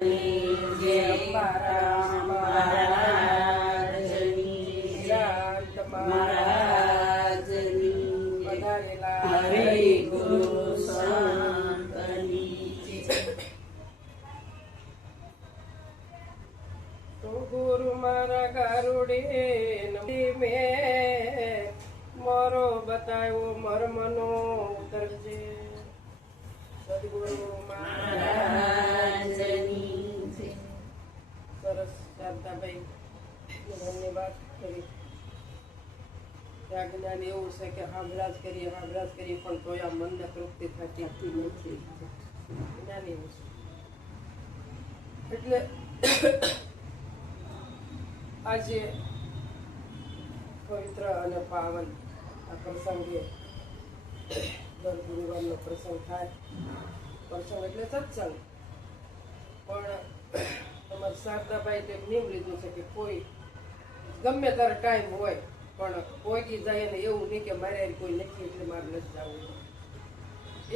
જય મહારાજની જાત મહારાજની પધારેલા હરે ગુરુ સંતની તો ગુરુ મારા ગારુડે મેં મારો બતાવ્યો મર્મનો ઉતરજે સદગુરુ મહારાજની સરસ શાંતાભાઈ ધન્યવાદ કરી જ્ઞાન એવું છે કે હાંભળા જ કરીએ પણ તોય આ મનને તૃપ્તિ થતી નથી જ્ઞાન એવું છે એટલે આજે પવિત્ર અને પાવન આ પ્રસંગે દર ગુરુવારનો પ્રસંગ થાય. પ્રસંગ એટલે સત્સંગ. પણ તમારે શારદાભાઈ તેમ નિયમ લીધું છે કે કોઈ ગમે તારે ટાઈમ હોય પણ કોઈ જાય ને એવું નહીં કે મારે કોઈ નથી એટલે મારે નથી જવું.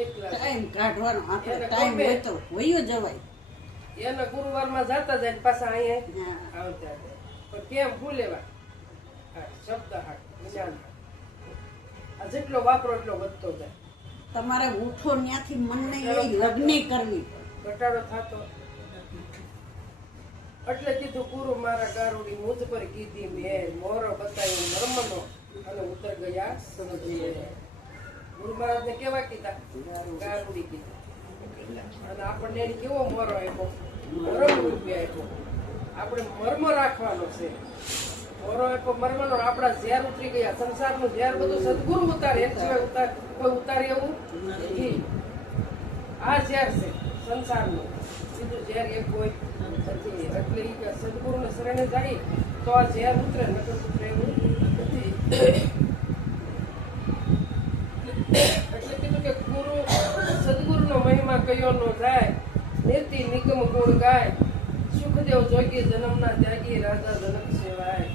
એકલા ટાઈમ કાઢવાનો ટાઈમ હોય તો હોય જવાય. એના ગુરુવારમાં જતા જાય પાછા અહીંયા આવતા જાય. પણ કેમ ભૂલેવા શબ્દ હાટ જ્ઞાન આ જેટલો વાપરો એટલો વધતો જાય. તમારે ઉઠો ત્યાંથી મનને લગ્ન કરવી ઘટાડો થતો. એટલે કીધું ગુરુ મારા ગારુડી મુજ પર કીધી મેં મોરો બતાવ્યો મર્મનો અને ઉતર ગયા સમજીએ. ગુરુ મહારાજ ને કેવા કીધા? ગારુડી કીધા. અને આપણને એને કેવો મોરો આપ્યો? મરમ રૂપે આપ્યો. આપણે મર્મ રાખવાનો છે. મોરો આપ્યો મર્મનો. આપણા ઝેર ઉતરી ગયા. સંસારનું ઝેર બધું સદગુરુ ઉતારે. એક સિવાય કોઈ ઉતારે એવું નથી. આ ઝેર છે સંસારનું. સીધું ઝેર એક હોય નથી. એટલે સદગુરુને શરણે જાય તો આ ઝેર ઉતરે, નકર ઉતરે એવું નથી. એટલે કીધું કે ગુરુ સદગુરુનો મહિમા કયો નો જાય, નીતિ નિગમ ગુણ ગાય, સુખદેવ જોગી જન્મના ત્યાગી રાજા જનક સેવાય.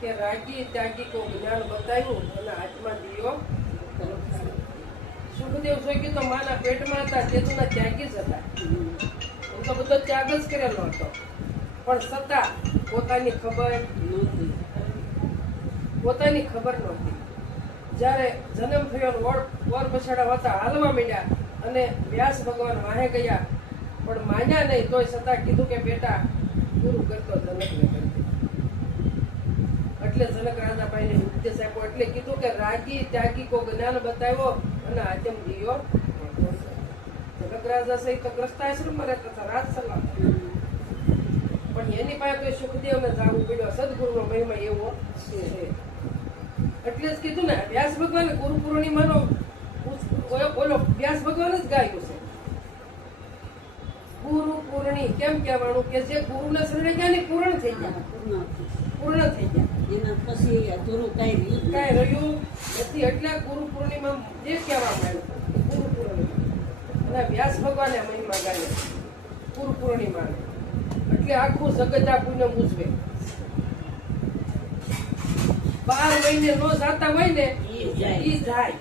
કે રાગી ત્યાગી કો જ્ઞાન બતાવ્યું અને આત્મા દિયો. સુખદેવ જોગી તો માના પેટમાં હતા, તેના ત્યાગી જ હતા. હું તો બધો ત્યાગ જ કરેલો હતો, પણ છતાં પોતાની ખબર નહોતી. જ્યારે જન્મ થયો ઓર પછાડા હતા, હાલવા માંડ્યા અને વ્યાસ ભગવાન વાહે ગયા, પણ માન્યા નહીં. તોય છતાં કીધું કે બેટા ગુરુ કરતો જનકને કરતી. એટલે જનક રાજાભાઈને ઉપદેશ આપ્યો. એટલે કીધું કે રાગી ત્યાગી કો જ્ઞાન બતાવ્યો અને આત્મ દિયો. જનક રાજા સહિત તો ગ્રસ્તાશ્રમમાં રહેતા હતા, રાજસભા. પણ એની પાસે તો સુખદેવને જવું પડ્યો. સદગુરુનો મહિમા એવો છે. એટલે જ કીધું ને, વ્યાસ ભગવાન ગુરુ પૂર્ણિમાનો બોલો વ્યાસ ભગવાન જ ગાયું છે. ગુરુ પૂર્ણી કેમ કહેવાનું? કે જે ગુરુને શરણે ગયા ને પૂર્ણ થઈ ગયા. પૂર્ણ થઈ ગયા. એના પછી અધૂરું કઈ રહ્યું નથી. એટલે ગુરુ પૂર્ણિમા જે કહેવામાં આવ્યું ગુરુ પૂર્ણિમા. અને વ્યાસ ભગવાને મહિમા ગાયો ગુરુ પૂર્ણિમા. એટલે આખું જગત આ પૂનમ ઉજવે. 12 મહિને નો જાતા હોય ને ઈ જાય.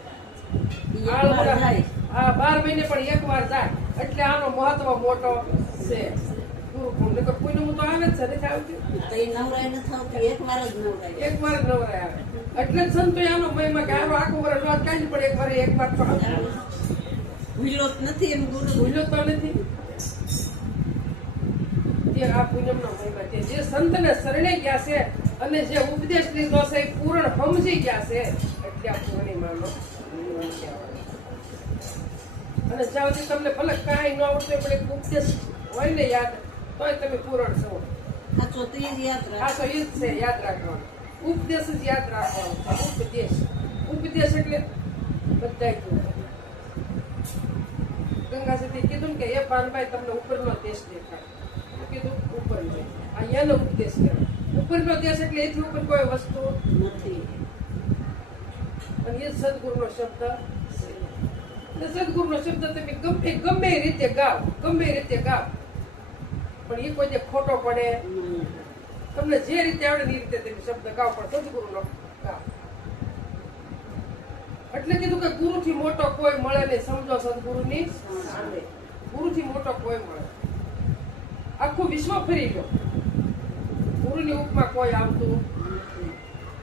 હા, 12 મહિને પણ એક વાર જાય. એટલે આનો મહત્વ મોટો છે. ગુરુ પૂર્ણિમા પૂનમ તો આવે જ છે, નથી આવતી? નવરાય નથી આવતી, એક વાર જ નવરાય. એક વાર નવરાય આવે. એટલે જ સંતો આનો મહિમા કે આનો આખું વર્ષ નો કાંઈ પણ એક વાર તો ભૂલ્યો જ નથી. એમ ગુરુ ભૂલ્યો તો નથી. જે આ પૂનમનો મહિમા છે, જે સંતને શરણે ગયા છે અને જે ઉપદેશ લીધો છે એ પૂર્ણ સમજી ગયા છે. એટલે આ પૂર્ણિમાનો અને જ્યાં સુધી તમને ભલે કાંઈ ન આવડતું પણ એક ઉપદેશ હોય ને યાદ, તોય તમે પૂરણ છો. સાચો તો ઈ જ યાદ રાખ. સાચો ઈ જ છે, યાદ રાખવાનું. ઉપદેશ જ યાદ રાખવાનો. ઉપદેશ એટલે બધા ગંગા સતી કીધું કે એ પાનભાઈ તમને ઉપરનો દેશ દેખાય. કીધું ઉપર આ એનો ઉપદેશ કહેવાય. ઉપરનો દેશ એટલે એથી ઉપર કોઈ વસ્તુ નથી. અને એ સદગુરુનો શબ્દ છે. સદગુરુનો શબ્દ તમે ગમે રીતે ગાવ, પણ એ કોઈ ખોટો પડે. તમને જે રીતે આવડે એ રીતે તમે શબ્દ ગાવ, પણ સદગુરુનો ગાવ. એટલે કીધું કે ગુરુથી મોટો કોઈ મળે નહીં, સમજો સદગુરુની સામે. ગુરુથી મોટો કોઈ મળે આખું વિશ્વ ફરી ગયો ગુરુની ઉપમા કોઈ આવતું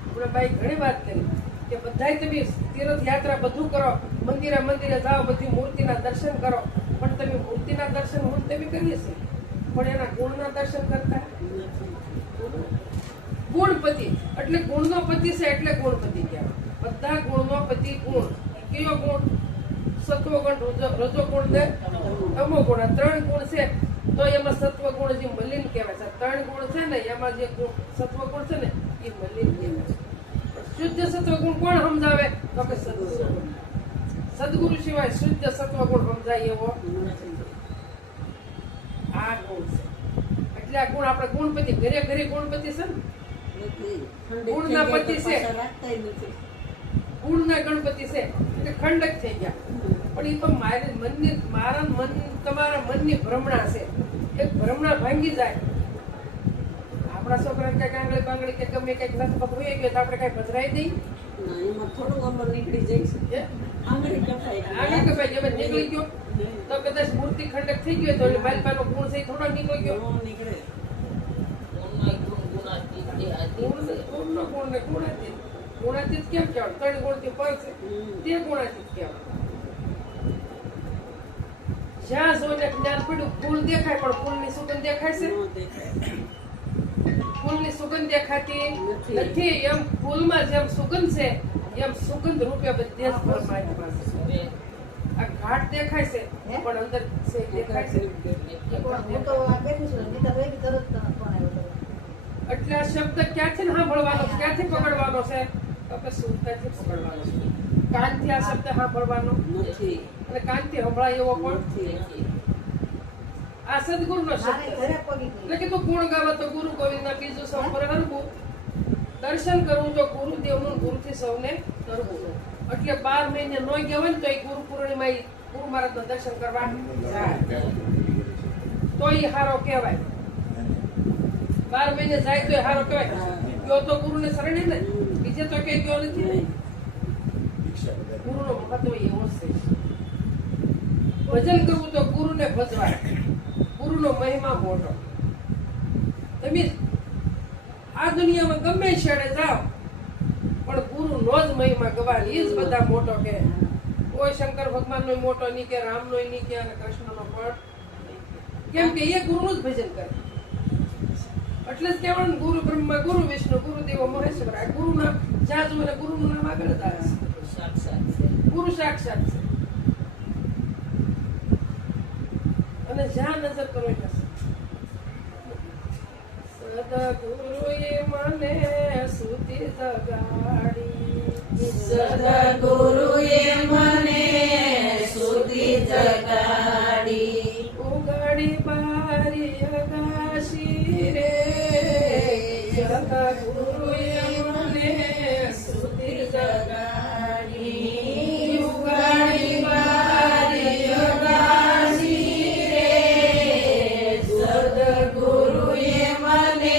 આપણે ભાઈ ઘણી વાત કરી કે બધાય તમે તીર્થ યાત્રા બધું કરો મંદિરે મંદિરે જાઓ બધી મૂર્તિના દર્શન કરો પણ તમે મૂર્તિના દર્શન હું તમે કરીએ છીએ પણ એના ગુણના દર્શન કરતા ગુણપતિ એટલે ગુણનો પતિ છે એટલે ગુણપતિ કહેવાય બધા ગુણનો પતિ ગુણ કયો ગુણ સત્વગુણ રજોગુણ ને તમોગુણ આ ત્રણ ગુણ છે તો એમાં સત્વગુણ જે મલિન કહેવાય છે ત્રણ ગુણ છે ને એમાં જે સત્વગુણ છે ને એ મલિન કહેવાય શુદ્ધ સત્વગુણ કોણ સમજાવે તો કે સદગુરુ સિવાય શુદ્ધ સત્વગુણ સમજાય એવો આ ગુણ છે એટલે આ ગુણ આપણે ગુણપતિ ઘરે ઘરે ગુણપતિ છે ને ગુણના પતિ છે ગુણના ગણપતિ છે એટલે ખંડક થઈ ગયા પણ એ તો મારા મન તમારા મનની ભ્રમણા છે એક ભ્રમણા ભાંગી જાય આપણા છોકરા કઈક આંગળી બાંગળી કે ગમે કઈક લથપથ હોય ગયો તો આપણે કઈ ભજરાઈ દઈ થોડું અમર નીકળી જાય આંગળી કપાઈ ગયો નીકળી ગયો તો કદાચ મૂર્તિ ખંડક થઈ ગયો તો બાલપાનો ગુણ છે થોડો નીકળી ગયો નીકળે ગુણનો ગુણ ને ગુણાતીત ગુણાતીત કેમ કહેવાય ત્રણ ગુણથી પર છે તે ગુણાતીત કહેવાય જ્યાં જોઈને જ્ઞાન પડ્યું ફૂલ દેખાય પણ ફૂલની સુગંધ દેખાય છે ફૂલની સુગંધ દેખાતી નથી એમ ફૂલમાં જેમ સુગંધ છે એમ સુગંધ રૂપે બધે જ ભરમાય છે આ ઘાટ દેખાય છે પણ અંદર છે દેખાય છે એટલે આ શબ્દ ક્યાંથી સાંભળવાનો ક્યાંથી પકડવાનો છે તો કે સુરતાથી પકડવાનો છે કાનથી આ શબ્દ સાંભળવાનો નથી અને કાનથી સંભળાય એવો પણ આ સદગુરુનો શબ્દ એટલે કે તું ગુણ ગાવા તો ગુરુ ગોવિંદના બીજું સંપર્ક કરવું દર્શન કરવું તો ગુરુદેવનું ગુરુથી સૌને કરવું એટલે 12 મહિને ન ગયા હોય ને તો એ ગુરુ પૂર્ણિમા ગુરુ મહારાજના દર્શન કરવા જાય તો એ હારો કહેવાય 12 મહિને જાય તો હારો કહેવાય ગયો તો ગુરુને શરણે ને બીજે તો કઈ ગયો નથી ગુરુનો મહત્વ એવો છે ભજન કરવું તો ગુરુને ભજવાય ગુરુનો મહિમા મોટો તમે આ દુનિયામાં ગમે છેડે જાઓ પણ ગુરુનો જ મહિમા ગવાય એ જ બધા મોટો કે કોઈ શંકર ભગવાનનો મોટો નહીં કે રામનો નહીં કે અને કૃષ્ણનો પણ કેમ કે એ ગુરુનું જ ભજન કરે એટલે જ કહેવાનું ગુરુ બ્રહ્મા ગુરુ વિષ્ણુ ગુરુ દેવો મહેશ્વર આ ગુરુના જ્યાં જુઓ ને ગુરુનું નામ આગળ જ આવે છે ગુરુ સાક્ષાત છે અને જ્યાં નજર કરો સદગુરુએ મને સુધી જગાડી સદગુરુએ મને સુધી જગાડી ઉગાડી બારી અગાશી રે સદગુરુએ મને સુધી જગાડી ઉગાડી બારી અગાશી રે સદગુરુએ મને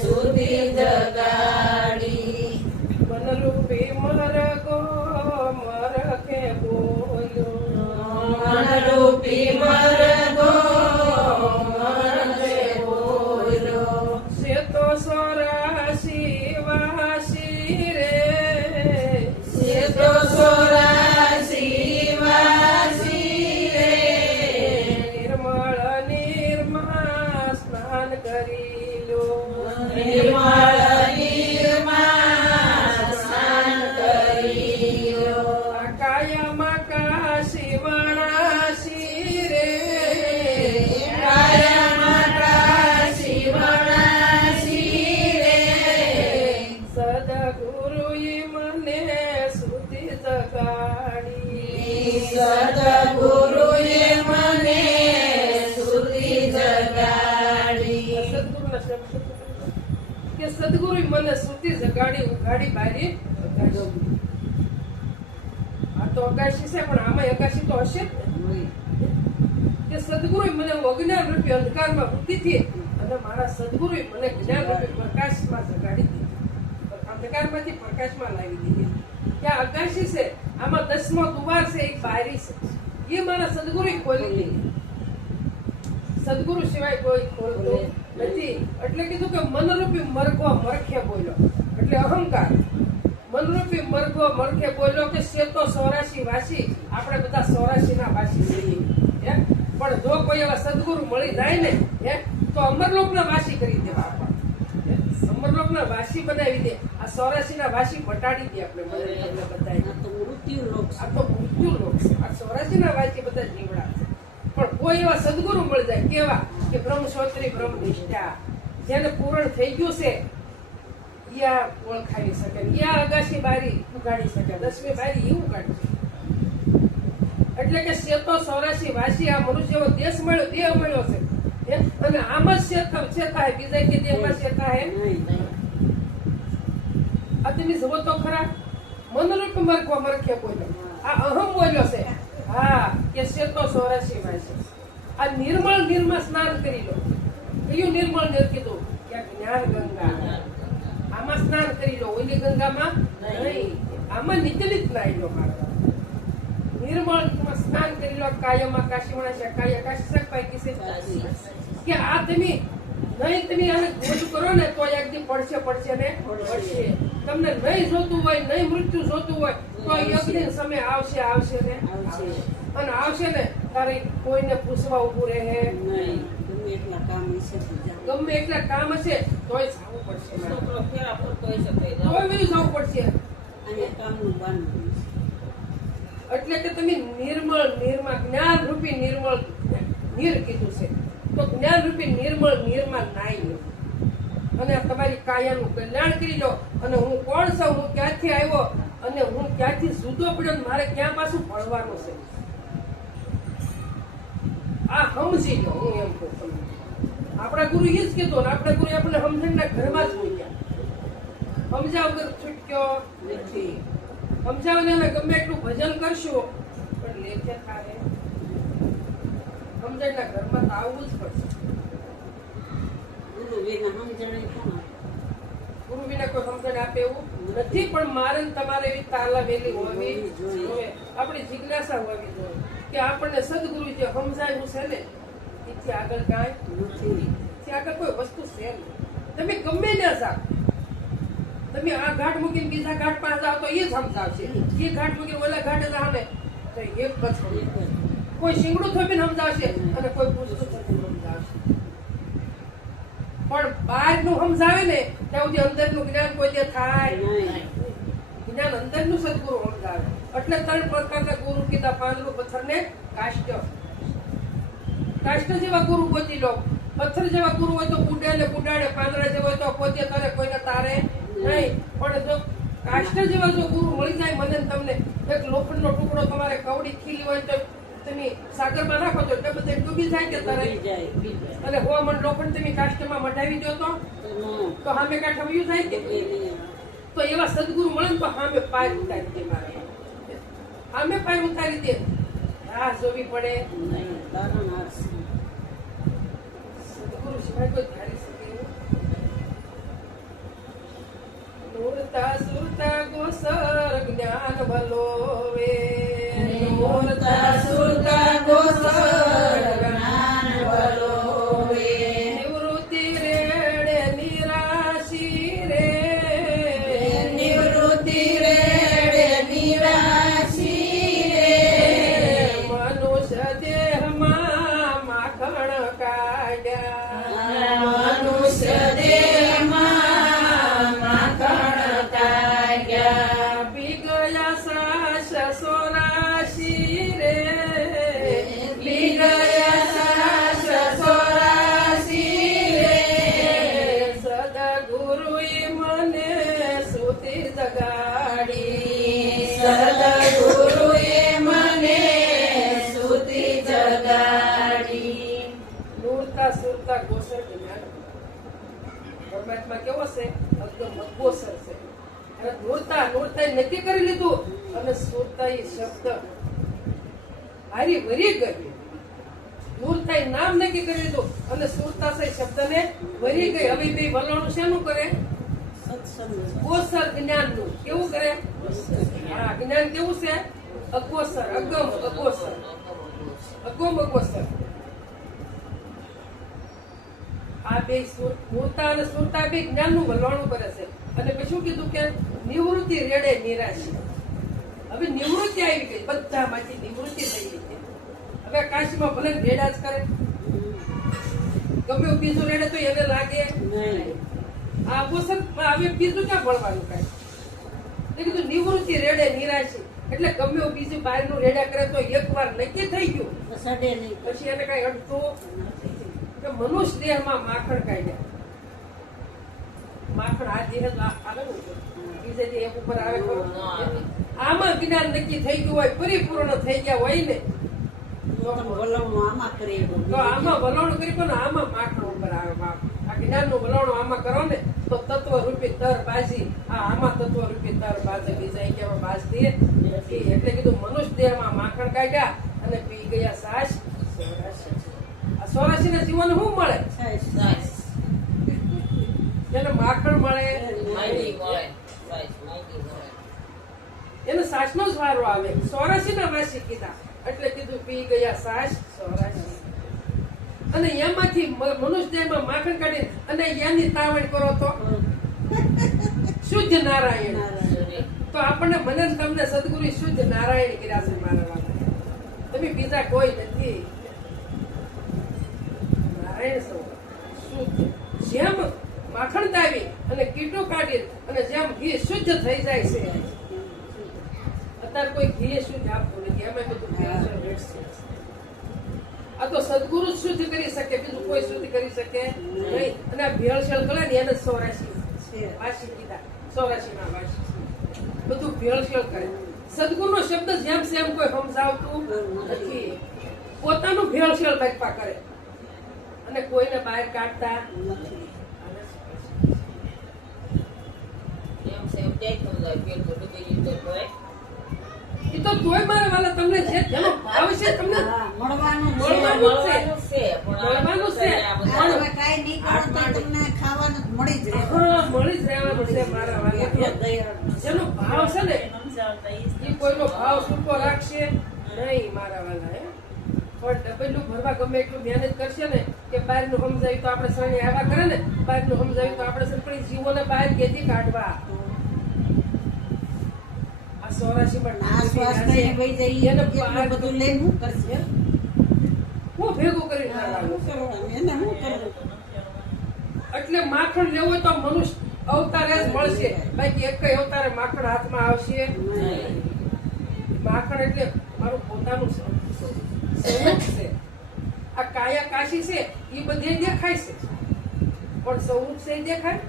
સુધી જગાડી મનરૂપી મરગો મરખે બોલ્યો મનરૂપી મરગો મરખે બોલ્યો સે તો સોરાશી વાસી રે સે તો સોરાશી વાસી રે નિર્મળ નિર્મા સ્નાન કરી લો નિર્મળ નિર્મા સ્નાન કર્યો કાયામાં કાશી વણાશી રે કાયામાં કાશી વણાશી રે સદગુરુએ મને સુધી જગાડી સદગુરુએ મને સુધી જગાડી સદગુરુના શબ્દ કે સદગુરુએ મને સુધી જગાડી ઉઘાડી બારી અગાશી. આ તો અગાશી છે પણ આમાં અગાશી તો હશે જ ને. કે સદગુરુએ મને અજ્ઞાન રૂપી અંધકારમાં મૂકીથી અને મારા સદગુરુએ મને જ્ઞાન રૂપી પ્રકાશમાં જગાડી દીધી અંધકારમાંથી પ્રકાશમાં લાવી દીધી કે આ અગાશી છે આમાં 10મો દુવાર છે એક બારી છે એ મારા સદગુરુએ ખોલી દીધી સદગુરુ સિવાય કોઈ ખોલતું નથી. એટલે કીધું કે મનરૂપી મરઘો મરખે બોલ્યો, એટલે અહંકાર. મનરૂપી મરઘો મરખે બોલ્યો કે શેતો 84 વાસી, આપણે બધા 84 ના વાસી છીએ. પણ જો કોઈ એવા સદગુરુ મળી જાય ને તો અમરલોકના વાસી કરી દેવા. અમરલોકના વાસી બનાવી દે. આ 84 ના વાસી બટાડી દે આપણે બધા. આ તો મૃત્યુ લોક છે. આ તો મૃત્યુ લોક છે. આ 84 ના વાસી બધા જીવડા છે. પણ કોઈ એવા સદગુરુ મળી જાય કેવા કે બ્રહ્મશ્રોત્રી બ્રહ્મનિષ્ઠા, જેને પૂરણ થઈ ગયું છે યા ઓળખાવી શકે, યા અગાસી બારી ઉગાડી શકે, 10મી બારી એ ઉગાડી શકે. એટલે કે શેતો 84 વાસી આ મનુષ્ય જેવો દેશ મળ્યો, દેહ મળ્યો છે. અને આમ જ શેતા હે, બીજા કે દેહમાં શેતા હે. આ તમે જુઓ તો ખરા, મનરૂપ મરઘો મરખે બોલ્યો, આ અહમ બોલ્યો છે. હા, કે શેતો 84 વાસી. આ નિર્મળ સ્નાન કરી લો. કયું નિર્મળ ને કીધું કે જ્ઞાન ગંગા, આમાં સ્નાન કરી લો, ઓલી ગંગામાં નહીં, આમાં નિચલિત નાઈ લો. નિર્મળ સ્નાન કરી લો. કાયમાં કાશીમણા છે, કાય કાશી શકપાઈ કિસે કે આ તમે નહીં, તમે આને ગોળ કરો ને તો એક દી પડશે ને પડશે. તમને નહીં જોતું હોય, નહીં મૃત્યુ જોતું હોય તો એક દિન સમય આવશે ને અને આવશે ને તારે કોઈને પૂછવા ઉભું રહે નહીં. ગમે એટલા કામ હશે તોય જવું પડશે, તોય બધું જવું પડશે. એટલે કે તમે નિર્મળ જ્ઞાન રૂપી નિર્મળ નીર કીધું છે, તો જ્ઞાન રૂપી નિર્મળ નીરમાં નાઈ લો અને તમારી કાયાનું કલ્યાણ કરી લો. અને હું કોણ છું, હું ક્યાંથી આવ્યો અને હું ક્યાંથી જુદો પડ્યો, મારે ક્યાં પાછું ભણવાનું છે, આ સમજી લો. હું એમ કહું તમને, આપણા ગુરુ એ જ કીધું, આપણા ગુરુ આપણે સમજણના ઘરમાં જ મૂક્યા. સમજ્યા વગર છૂટક્યો નથી. સમજાવને ગમે એટલું ભજન કરશું પણ લેખે થાય, સમજણના ઘરમાં તો આવવું જ પડશે. ગુરુ વિના કોઈ સમજણ આપે એવું નથી. પણ મારે તમારે એવી તાલાવેલી હોવી જોઈએ, આપણી જિજ્ઞાસા હોવી જોઈએ કે આપણને સદગુરુ જે સમજાયું છે ને એથી આગળ કાંઈ નથી, એથી આગળ કોઈ વસ્તુ છે નહીં. તમે ગમે ના જાઓ, તમે આ ઘાટ મૂકીને બીજા ઘાટ પાસે જાઓ તો એ જ સમજાવશે, એ ઘાટ મૂકીને ઓલા ઘાટે જાઓ ને તો એક જ કોઈ શીંગડું થોપીને સમજાવશે અને કોઈ પૂછતું થોપીને સમજાવશે. પણ બહારનું સમજાવે ને ત્યાં સુધી અંદરનું જ્ઞાન કોઈ જે થાય નહીં. જ્ઞાન અંદરનું સદગુરુ સમજાવે. એટલે 3 પ્રકારના ગુરુ કીધા, પાંદડું, પથ્થર ને કાષ્ટ. કાષ્ટ જેવા ગુરુ ગોતી લો. પથ્થર જેવા ગુરુ હોય તો ઉડાડે, પાંદડા જેવા હોય તો પોતે તારે, કોઈને તારે નહીં. પણ જો કાષ્ટ જેવા જો ગુરુ મળી જાય મને તમને, એક લોખંડનો ટુકડો તમારે કવડી ખીલી હોય તો તમે સાગરમાં નાખો તો બધે ડૂબી જાય કે તરે, અને હોમન લોખંડ તમે કાષ્ટમાં મઢાવી દો તો સામે કાંઠ વયું જાય કે. તો એવા સદગુરુ મળે ને તો સામે પાય ઉતારી દે, મારે સામે પાય ઉતારી દે, રાહ જોવી પડે. સદગુરુ સિવાય કોઈ ધારી શકે એવું. નૂરતા સુરતા ગોસર જ્ઞાન વલોવે, નૂરતા સુરતા ગોસર જ્ઞાન વલોવે, નિવૃત્તિ રેડે નિરાશી રે, નિવૃત્તિ રેડે નિરાશી રે, મનુષ્ય દેહમાં માખણ કાઢ્યા, મનુષ્ય દેહમાં માખણ કાઢ્યા, પી ગયા સાસ 84 રે, પી ગયા સાસ 84 રે, સદગુરુએ મને સુતી જગાડી, સદગુરુએ મને સુતી જગાડી. નૂરતા સુરતા ગોસર જ્ઞાન. પરમાત્મા કેવો છે? એકદમ અગોસર છે. અને નૂરતા નક્કી કરી લીધું અને સુરતા એ શબ્દ હારી વરી ગઈ. નૂરતા નામ નક્કી કરી લીધું અને સુરતા છે શબ્દને વરી ગઈ. હવે બે વલણું શેનું કરે? ગોસર જ્ઞાનનું. કેવું કરે? હા, જ્ઞાન કેવું છે? અગોસર, અગમ અગોસર, અગમ અગોસર. આ બે મૂર્તા અને સુરતા બે જ્ઞાનનું વલવાણું કરે છે. અને પછી શું કીધું કે નિવૃત્તિ રેડે નિરાશી. હવે નિવૃત્તિ આવી ગઈ, બધામાંથી નિવૃત્તિ થઈ ગઈ છે. હવે કાશીમાં ભલે રેડા જ કરે, ગમે એવું બીજું રેડે તો એને લાગે આ વસન હવે બીજું ક્યાં ભણવાનું કાંઈ. એટલે કીધું નિવૃત્તિ રેડે નિરાશી, એટલે ગમે એવું બીજું બહારનું રેડા કરે તો એકવાર નક્કી થઈ ગયું પછી એને કઈ અડતું કે મનુષ્ય દેહમાં માખણ કાઢ્યા. માખણ આ દેહ આવે ને બીજે દેહ ઉપર આવે ખરું. આમાં જ્ઞાન નક્કી થઈ ગયું હોય, પરિપૂર્ણ થઈ ગયા હોય ને તો આમાં વલણ કરી પણ આમાં માખણ ઉપર આવે. આ જ્ઞાનનું વલણ આમાં કરો ને તો તત્વ રૂપી તર બાજી, આમાં તત્વ રૂપી તર બાજે બીજા કે બાજતી નથી. એટલે કીધું મનુષ્ય દેહમાં માખણ કાઢ્યા અને પી ગયા સાસ સોરાશી. આ સોરાશી ના જીવન શું મળે? એને માખણ મળે, એને સાસ નો જ વારો આવે. સોરાશી ના વાસી કીધા એટલે કીધું પી ગયા સાસ સોરાશી. અને એમાંથી મનુષ્ય દેહમાં માખણ કાઢી અને એની તાવડ કરો તો શુદ્ધ નારાયણ. તો આપણને મને તમને સદગુરુ શુદ્ધ નારાયણ કર્યા છે મારા વાલા. તમે બીજા કોઈ નથી, નારાયણ સૌ શુદ્ધ. જેમ માખણ દાવી અને કીટો કાઢી અને જેમ ઘી શુદ્ધ થઈ જાય છે, અત્યારે કોઈ ઘી શુદ્ધ આપતું નથી. એમાં બધું આ તો સદગુરુ જ શુદ્ધ કરી શકે, બીજું કોઈ શુદ્ધ કરી શકે નહીં. અને આ ભેળસેળ કરે ને એને સોરાશી વાસી કીધા. સોરાશી ના વાસી બધું ભેળસેળ કરે. સદગુરુ નો શબ્દ જેમ સેમ કોઈ સમજાવતું નથી. પોતાનું ભેળસેળ કાઢવા કરે અને કોઈને બહાર કાઢતા નથી. એ તો તોય મારા વાલા તમને જે જેનો ભાવ છે તમને મળવાનું છે. મળી જ રહેવાનું છે મારા વાલા. જેનો ભાવ છે ને એ કોઈનો ભાવ છૂટો રાખશે નહીં મારા વાલા. પણ ડબલું ભરવા ગમે એટલું મહેનત કરશે ને કે બહાર નું સમજાયું તો આપણે સણી આવ્યા કરે ને, બહાર નું સમજાયું તો આપણે સંપણી જીવોને બહાર કેદી કાઢવા. સોરાશી ભેગું કરી એટલે માખણ લેવું હોય તો મનુષ્ય અવતારે જ મળશે. બાકી એક અવતારે માખણ હાથમાં આવશે. માખણ એટલે મારું પોતાનું સ્વરૂપ છે. આ કાયા કાશી છે એ બધે દેખાય છે, પણ સ્વરૂપ છે દેખાય?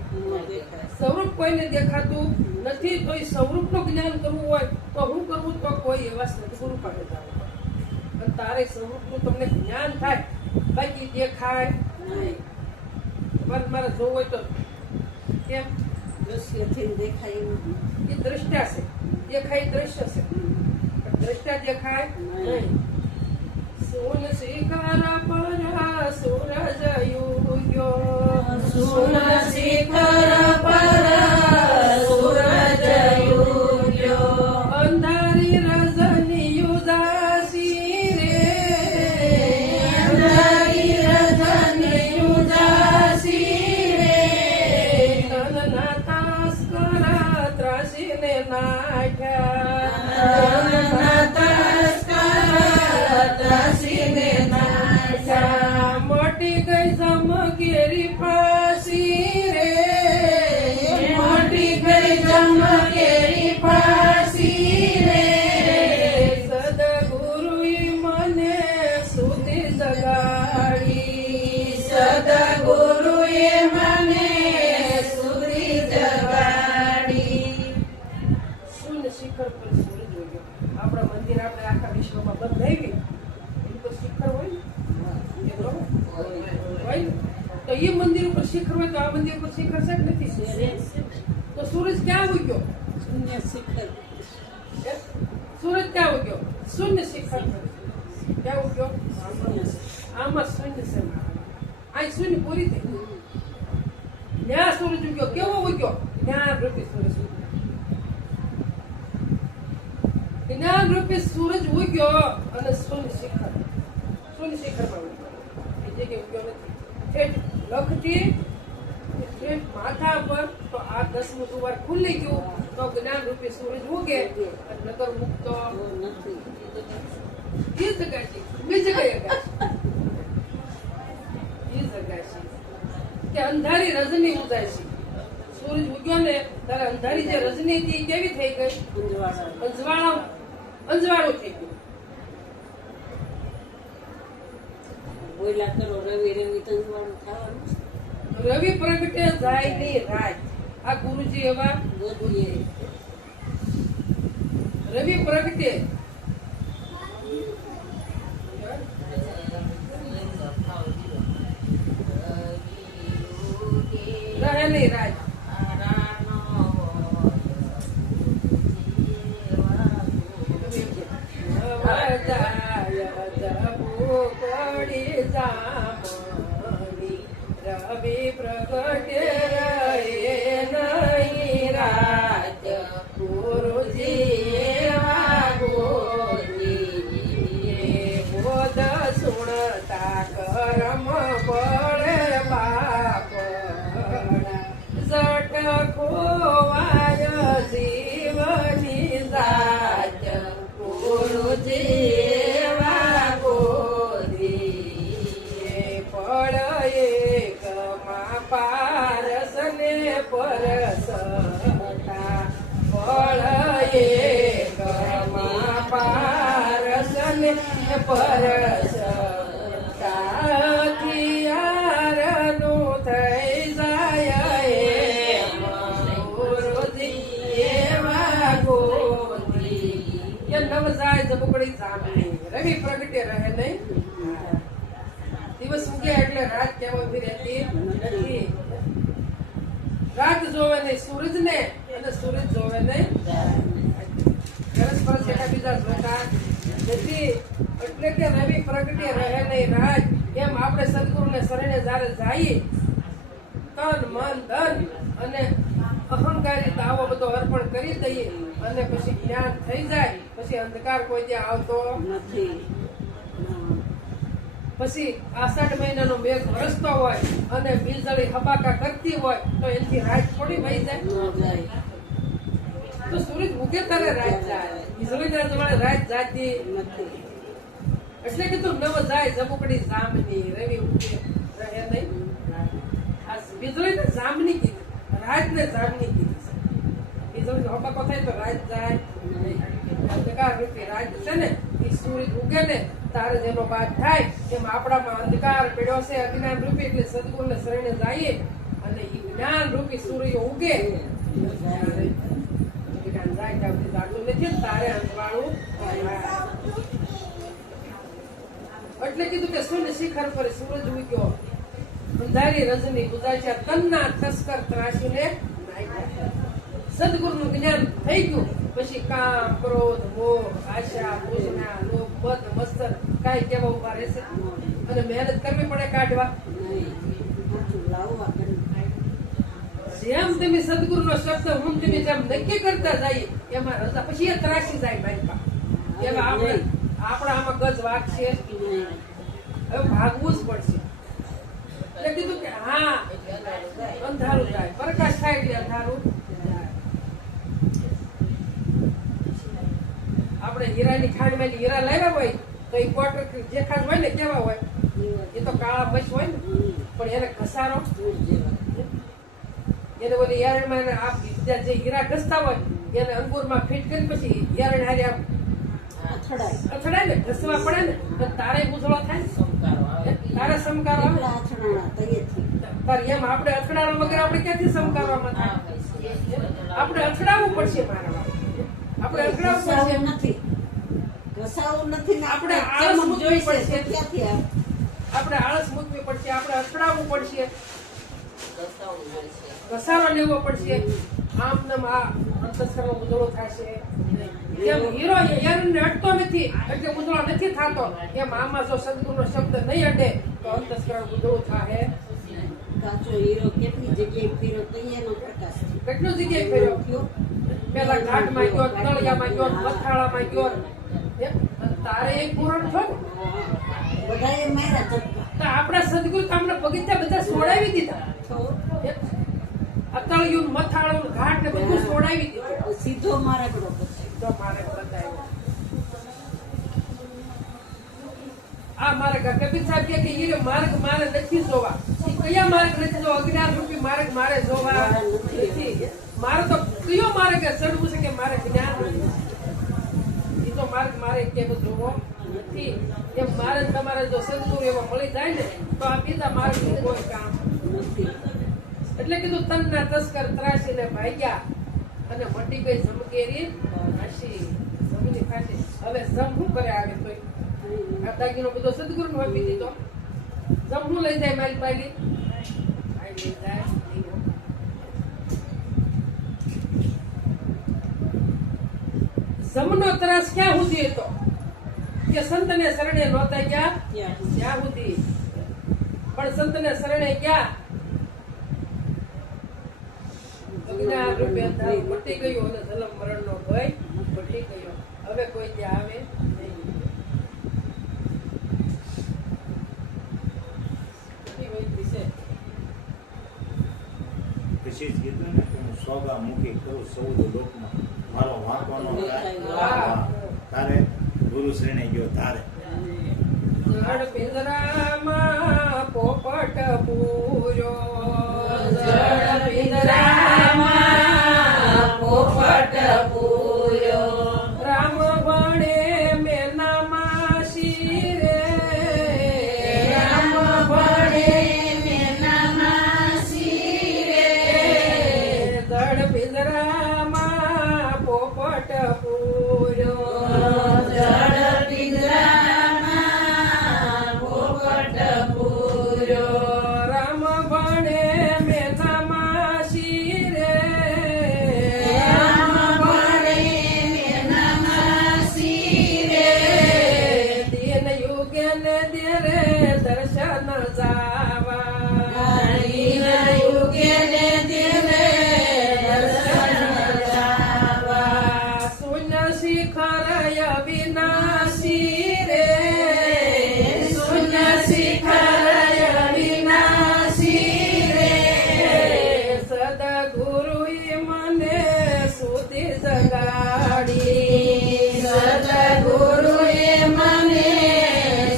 સ્વરૂપ કોઈને દેખાતું નથી. તો એ સ્વરૂપ નું જ્ઞાન કરવું હોય તો શું કરવું? તો કોઈ એવા સદગુરુ પાસે જવું. અને તારે સ્વરૂપ નું તમને જ્ઞાન થાય, બાકી દેખાય નહીં. મારે જોવું હોય તો કેમ દ્રશ્યથી દેખાય? એ દ્રષ્ટા છે, દેખાય દ્રશ્ય છે, દ્રષ્ટા દેખાય નહીં. સોન શિખર પર સૂરજ ઉગ્યો, સોન શિખર પર સૂરજ ઉગ્યો, અંધારી રજની ઉદાસી રે, અંધારી રજની ઉદાસી રે, તનના તસ્કર ત્રાસીને નાખ્યા, તનના તસ્કર ત્રાસીને નાખ્યા, મોટી ગઈ જમગેરી ફાંસી રે, મોટી ગઈ જમગેરી ફાંસી રે, સદગુરુએ મને સુધી જગાડી, સદગુરુએ મને સુધી જગાડી. શૂન્ય શિખર પર સૂરજ ઉગ્યો. આપણા મંદિર આપણે આખા વિશ્વમાં બંધ થઈ ગયું, એનું તો શિખર હોય ને, તો એ મંદિર ઉપર શિખર હોય તો આ મંદિર ઉપર શિખર છે કે નથી? તો સૂરજ ક્યાં ઉગ્યો? શૂન્ય શિખર. સૂરજ ક્યાં ઉગ્યો? શૂન્ય શિખર. ક્યાં ઉગ્યો? આમાં શૂન્ય છે. આ શૂન્ય પૂરી થઈ. ત્યાં સૂરજ ઉગ્યો. કેવો ઉગ્યો? જ્ઞાન રૂપી સૂરજ ઉગ્યો. જ્ઞાન રૂપી સૂરજ ઉગ્યો અને શૂન્ય શિખર, શૂન્ય શિખર માં ઉગ્યો. એ જગ્યાએ ઉગ્યો નથી. ઠેઠ લખથી ઠેઠ માથા પર તો આ 10મું દ્વાર ખુલી ગયું તો જ્ઞાન રૂપી સૂરજ ઉગે અને નકર મુક્તો નથી ઈ જગાશી બીજી કઈ અગાશી ઈ જગાશી કે અંધારી રજની ઉદાસી સૂરજ ઉગ્યો ને ત્યારે અંધારી જે રજની હતી ઈ કેવી થઈ ગઈ અંજવાળું થઈ ગયું બોયલા કરો રવિ રવિ તંજવાળું થવાનું છે. રવિ પ્રગટે જાય ની રાત આ ગુરુજી એવા ગોદીએ રવિ પ્રગટે રહે નહીં રાત રવિ પ્રગટે રહે નહીં રાત ગુરુજી બોધ સુણતા કરમ પડે બાપડા જટ ખોવાય જીવની જાત ગુરુજી પારસ ને પરસતા ફળ એકમાં પારસ ને પરસતા થિયારનું થઈ જાય ગુરુજી એવા ગોદી કે નવ જાય જબકડી સાંભળી રવિ પ્રગટે રહે નહીં દિવસ ઉગ્યા એટલે રાત કેવી રહેતી નથી રાત જોવે નહીં સૂરજ ને અને સૂરજ જોવે નહીં પરસ્પર એકબીજા જોતા નથી એટલે કે રવિ પ્રગટે રહે નહીં રાત એમ આપણે સદગુરુને શરણે જ્યારે જઈએ તન મન ધન અને અહંકારી દાવો બધો અર્પણ કરી દઈએ અને પછી જ્ઞાન થઈ જાય પછી અંધકાર કોઈ ત્યાં આવતો નથી પછી આષાઢ મહિનાનો મેઘ વરસતો હોય અને વીજળી હબાકા કરતી હોય તો એથી રાત થોડી વહી જાય ન જાય તો સૂરજ ઉગે ત્યારે રાત જાય વીજળી જોડે રાત જાતી નથી એટલે કીધું નવ જાય જબુકડી જામની રવિ ઉગે રહે નહીં આ વીજળી ને જામની કીધી રાત ને જામની કીધી વીજળી હબાકો થાય તો રાત જાય અંધકાર રૂપી રાત છે ને એ સૂરજ ઉગે ને તારે જેનો બાદ થાય એમ આપણામાં અંધકાર પડ્યો છે અજ્ઞાન રૂપી એટલે સદગુરુને શરણે જઈએ અને એ જ્ઞાન રૂપી સૂર્ય ઉગે જ્ઞાન જાય ત્યાં સુધી જાગતું નથી તારે અંધવાળું એટલે કીધું કે શૂન્ય શિખર પર સૂરજ ઉગ્યો અંધારી રજની ગુજાર્યા તન્ના તસ્કર ત્રાસીને સદગુરુનું જ્ઞાન થઈ ગયું પછી કામ ક્રોધ મોહ આશા પૂજના લોભ મદ મસ્તર કાંઈ કેવા ઉભા રહેશે અને મહેનત કરવી પડે કાઢવા જેમ તમે સદગુરુનો શબ્દ હું તમે જેમ નક્કી કરતા જઈએ એમાં રજા પછી એ ત્રાસી જાય મારી પાસે એમાં આપણે આપણા આમાં ગજ વાગશે હવે ભાગવું જ પડશે એટલે કીધું કે હા અંધારું થાય પ્રકાશ થાય એટલે અંધારું આપણે હીરાની ખાંડમાં હીરા લાવ્યા હોય તો એ ક્વાર્ટર જે ખાંડ હોય ને કેવા હોય એ તો કાળા મચ હોય ને પણ એને ઘસારો એને બોલી યારણમાં જે હીરા ઘસતા હોય એને અંગુરમાં ફિટ કરી પછી યારણ હારે આમ અથડાય ને ઘસવા પડે ને તો તારે ઉજળો થાય તારે સમકારો એમ આપણે અથડાવા વગર આપણે ક્યાંથી સમકારવામાં થાય આપણે અથડાવવું પડશે મારા આપણે અથડાવવું પડશે નથી ઘસાવું નથી ને આપણે આળસ મૂકવી પડશે ક્યાંથી આપણે આળસ મૂકવી પડશે આપણે અથડાવવું પડશે ઘસારો લેવો પડશે આમ નામ આ અંતસ્કરમાં ઉજળો થશે જેમ હીરો યરને અડતો નથી એટલે ઉજળો નથી થતો એમ આમાં જો સદગુરુનો શબ્દ નહીં અડે તો અંતસ્કરણ ઉજળો થાય કાચો હીરો કેટલી જગ્યાએ ફેર્યો તૈયારનો પ્રકાશ કેટલું જગ્યાએ ફેર્યો પેલા ઘાટમાં ગયો તળિયામાં ગયો મથાળામાં ગયો તારે એક પૂરણ થયું બધાએ માર્યા ચક્કા તો આપણા સદગુરુ તો આપણે બગીચા બધા છોડાવી દીધા. તો અતળિયું, મથાળું, ઘાટ ને બધું છોડાવી દીધું. સીધો માર્ગડો પછી. તો મારે બતાવ્યો. આ માર્ગ કબીર સાહેબ કહે કે ઈ માર્ગ મારે નથી જોવા. ઈ કયા માર્ગ નથી જોવા? અજ્ઞાન રૂપી માર્ગ મારે જોવા નથી. મારે તો કયો માર્ગ ચડવું છે કે મારે જ્ઞાન ઈ તો માર્ગ મારે કેવો જોવો નથી. એમ મારે તમારે જો સદગુરુ એવા મળી જાય ને તો આ બીજા માર્ગ કોઈ કામ નથી. એટલે કીધું તનના તસ્કર ત્રાસીને ભાગ્યા અને મટી ગઈ જમકેરી હાશી. જમની ફાટી. હવે જમ શું કરે આવે તોય આ દાગીનો બધો સદગુરુને આપી દીધો. જમ શું લઈ જાય મારી પાલી? આ લઈ જાય દીવો. જમનો ત્રાસ ક્યાં સુધી હતો કે સંતને શરણે નહોતા ગયા ત્યાં સુધી. પણ સંતને શરણે ગયા અજ્ઞાન રૂપે અંધારું મટી ગયું અને જન્મ મરણનો ભય મટી ગયો. હવે કોઈ ત્યાં આવે નહીં. પછી જ કીધું ને કે હું સોગા મૂકી કરું સૌદ લોકમાં મારો વાંકવાનો તારે ગુરુ શ્રેણી ગયો તારે. જળ પિંજરામાં પોપટ પૂર્યો. જળ પિંજરામાં પોપટ પૂર્યો. રામ ભણે મેના માસી રે. રામ ભણે મેના માસી રે. જળ પિંજરામાં પોપટ પૂર્યો. જળ પિંજરામાં પોપટ પૂર્યો. રામ ભણે મેના માસી રે. રામ ભણે મેના માસી રે. દિન યુગે ને દેરે દર્શન જાવા. દિન યુગે ને દેરે દર્શન જાવા. શૂન્ય શિખર અવિનાશી રે. શૂન્ય શિખર અવિનાશી રે. સદગુરુએ મને સુધી જગાડી. સદગુરુએ મને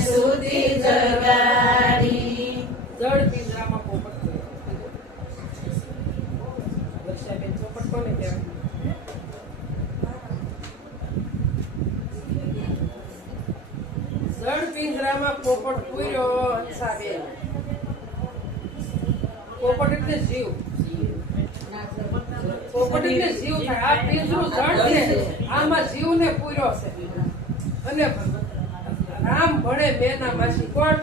સુધી જગાડી. જળ પિંજરામાં પોપટ થયો. વર્ષાબેન ચોપટ કોને કહેવાય? જળ પિંજરામાં પોપટ પૂર્યો. હંસાબેન. પોપટ એટલે જીવ. પોપટ એટલે જીવ થાય. આ પિંજરું જળ છે, આમાં જીવને પૂર્યો છે. અને રામ ભણે મેના માસી. કોણ?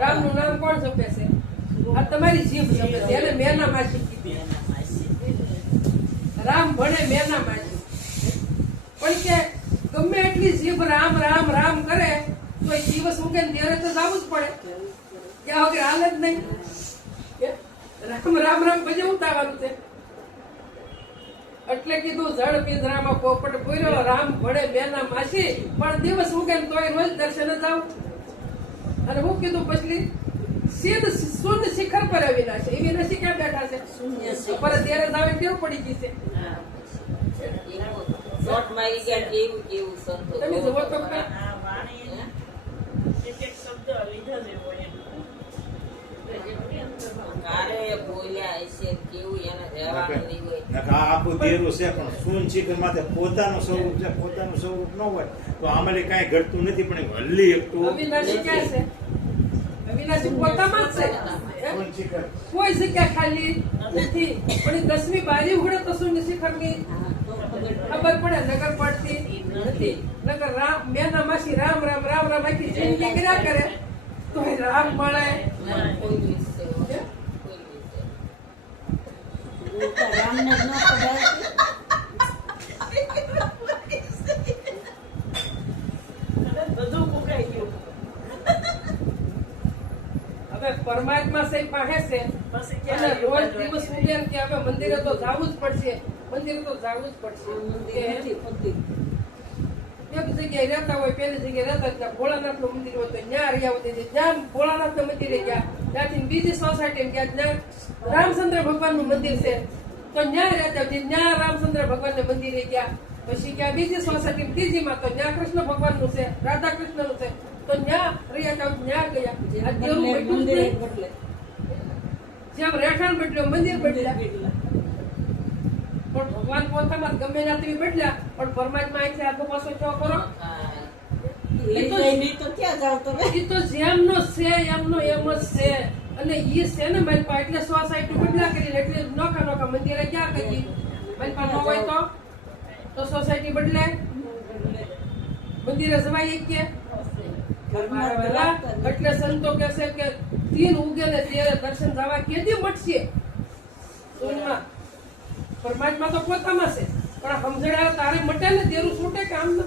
રામનું નામ કોણ જપે છે? આ તમારી જીભ જપે છે. એને મેના માસી કીધી. રામ ભણે મેના માસી. પણ કે ગમે એટલી જીભ રામ રામ રામ કરે તો એક દિવસ ઉગે ને ત્યારે તો જવું જ પડે. ત્યાં વગર હાલ જ નહીં. રામ રામ રામ પછી ઉતારવાનું છે. એટલે કીધું જળ પિંજરામાં પોપટ પૂર્યો. રામ ભણે મેના માસી. પણ દિવસ ઉગે ને તોય રોજ દર્શન જ આવું. અને હું કીધું પછી સીધ શૂન્ય શિખર પર અવિનાશી. એ વિનાશી ક્યાં બેઠા છે? શૂન્ય પર ત્યારે જ આવે ટેવ પડી ગઈ છે. શોર્ટ મારી ગયા કેવું કેવું સંતો. તમે જુઓ તો ખરા. કારે બોલ્યા હશે કેવું એને રહેવાનું નહીં હોય. નકર આ આખું દેરું છે પણ શૂન શિખર માથે પોતાનું સ્વરૂપ છે. પોતાનું સ્વરૂપ ન હોય તો આમાં કાંઈ ઘટતું નથી. પણ એ હલ્લી એકતું અવિનાશી ક્યાં છે? અવિનાશી પોતામાં જ છે. શૂન શિખર કોઈ જગ્યા ખાલી નથી. પણ એ 10મી બારી ઉઘડે તો શૂન્ય શિખરની હા, તો ખબર પડે. નગર પડતી નથી. નગર રામ મેના માસી રામ રામ રામ રામ આખી જિંદગી કર્યા કરે તો એ રામ મળે. કોઈ દિવસ છે. કોઈ દિવસ છે. રામને જ ન ખબર. હવે પરમાત્મા સાહેબ પાસે છે અને રોજ દિવસ ઉગે ને કે હવે મંદિરે તો જવું જ પડશે. મંદિરે તો જવું જ પડશે. મંદિર નથી ફરતી. એક જગ્યાએ રહેતા હોય, પેલી જગ્યાએ રહેતા હોય, ત્યાં ભોળાનાથનું મંદિર હોય તો ત્યાં રહ્યા હોય, જ્યાં ભોળાનાથના મંદિરે ગયા, ત્યાંથી બીજી સોસાયટી ગયા, ત્યાં રામચંદ્ર ભગવાનનું મંદિર છે તો ત્યાં રહેતા હોય, ત્યાં રામચંદ્ર ભગવાનના મંદિરે ગયા. પછી ગયા બીજી સોસાયટી ત્રીજીમાં તો ત્યાં કૃષ્ણ ભગવાનનું છે, રાધા કૃષ્ણનું છે તો ત્યાં રહ્યા ત્યાં ગયા. આ દેવનું બેઠું જ નહીં. જેમ રહેઠાણ બદલ્યો મંદિર બદલ્યા, પણ ભગવાન પોતામાં ગમે ના તેવી બદલ્યા, પણ પરમાત્મા અહીંથી આગો પાછો ચો કરો લઈ જાય નહીં તો ક્યાં જાવ તમે? એ તો જેમનો છે એમનો એમ જ છે. અને ઈ છે ને મારી એટલે સોસાયટી બદલા કરી એટલે નોખા નોખા મંદિરે ક્યાં કરી મારી ન હોય તો સોસાયટી બદલે મંદિરે જવાય કે એટલે સંતો કે છે કે 3 ઉગે ને 13 દર્શન જવા કેદી મટશે. સોનમાં પરમાત્મા તો પોતામાં છે પણ સમજણા તારે મટે ને તેરું છૂટે કામ ન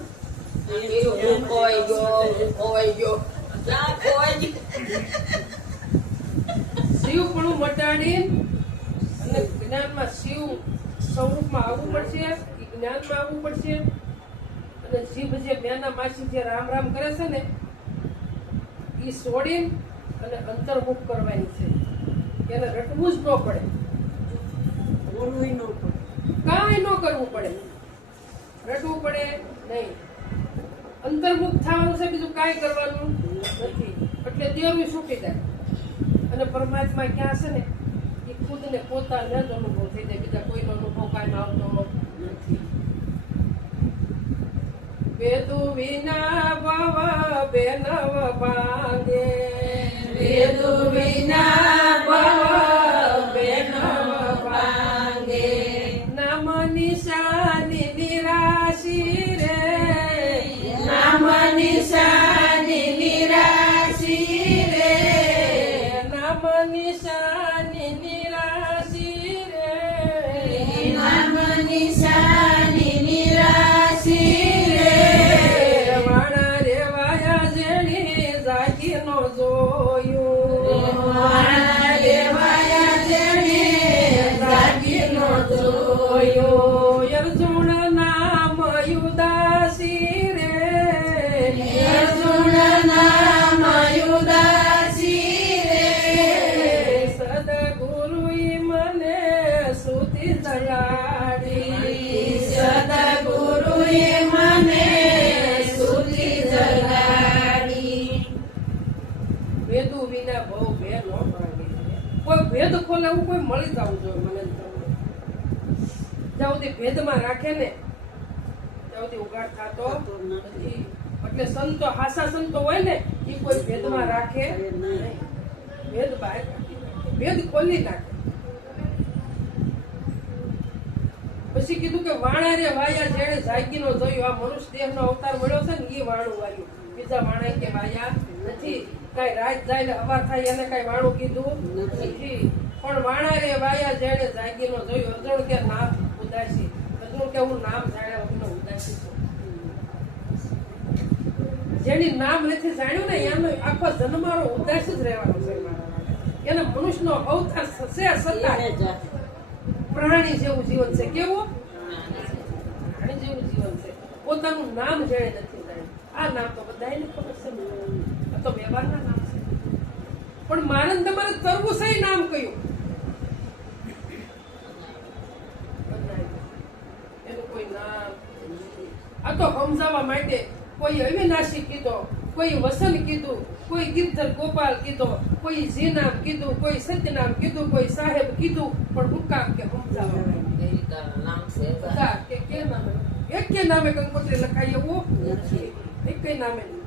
શિવ પણ મટાડી અને જ્ઞાનમાં શિવ સ્વરૂપમાં આવવું પડશે, જ્ઞાનમાં આવવું પડશે. અને જીભ જે બેના માસી જે રામ રામ કરે છે ને એ છોડી અને અંતર્મુખ કરવાની છે. એને રટવું જ ન પડે, બોલવું ન પડે, કાંઈ ન કરવું પડે, રટવું પડે નહીં. અંતર્મુખ થવાનું છે, બીજું કાંઈ કરવાનું નથી. એટલે દેવું છૂટી જાય અને પરમાત્મા ક્યાં છે ને એ ખુદ ને પોતાને જ અનુભવ થઈ જાય, બીજા કોઈનો અનુભવ કાંઈ આવતો નથી. વેદુ વિના ભવ બેનવ ભાંગે, વેદુ વિના ભવ બેનવ ભાંગે. નામ નિશાની નિરાશી રે, નામ નિશાની નિરાશી રે, નામ નિશાની નિરાશી રે, નામ નિશાની નિરાશી રે. વાણા રેવાયા જેણી જાગી નો જોયું, વાણા રેવાયા જેણી જાગી નો જોયું. અર્જુન નામ યુદાસી રે, અર્જુન નામ યુદાસી રે. સદગુરુએ મને સુતી જગાડી, સદગુરુએ મને સુતી જગાડી. વેદુ વિના બહુ ભેદ ન ભાંગે. કોઈ ભેદ ખોલે એવું કોઈ મળી જવું જોઈએ મને. જ્યાં સુધી ભેદમાં રાખે ને ત્યાં સુધી ઉગાડ થતો નથી. એટલે સંતો હાસા સંતો હોય ને એ કોઈ ભેદમાં રાખે નહીં, ભેદ બહાર કાઢી નાખે, ભેદ ખોલી નાખે. પછી કીધું કે વાણા રે વાયા જેણે જાગીનો જોયું. આ મનુષ્ય દેહનો અવતાર મળ્યો છે ને એ વાણું વાયું, બીજા વાણા કે વાયા નથી. કઈ રાત જાય ને અવાર થાય એને કઈ વાણું કીધું નથી. પણ વાણા રે વાયા જેણે જાગીનો જોયું. અર્જુન કે નામ ઉદાસી, અર્જુન કે હું નામ જાણ્યા વગરનો ઉદાસી છું. જેની નામ નથી જાણ્યું ને એનો આખો જન્મારો ઉદાસી જ રહેવાનો છે. એને મનુષ્યનો અવતાર છે સત્તા, પ્રાણી જેવું જીવન છે. કેવું પ્રાણી જેવું જીવન છે. પોતાનું નામ જેણે નથી જાણ્યું. આ નામ તો બધાને ખબર છે, આ તો વ્યવહારના નામ છે. પણ મારે ને તમારે કરવું છે નામ કયું? એનું કોઈ નામ આ તો સમજાવવા માટે કોઈ અવિનાશી કીધો, કોઈ વસન કીધું, કોઈ ગિરધર ગોપાલ કીધો, કોઈ જી નામ કીધું, કોઈ સત્ય નામ કીધું, કોઈ સાહેબ કીધું. પણ હું કામ કે સમજાવવા કે કે નામે એક કે નામે કંકોત્રી લખાય એવું નથી. એક કઈ નામે નહીં,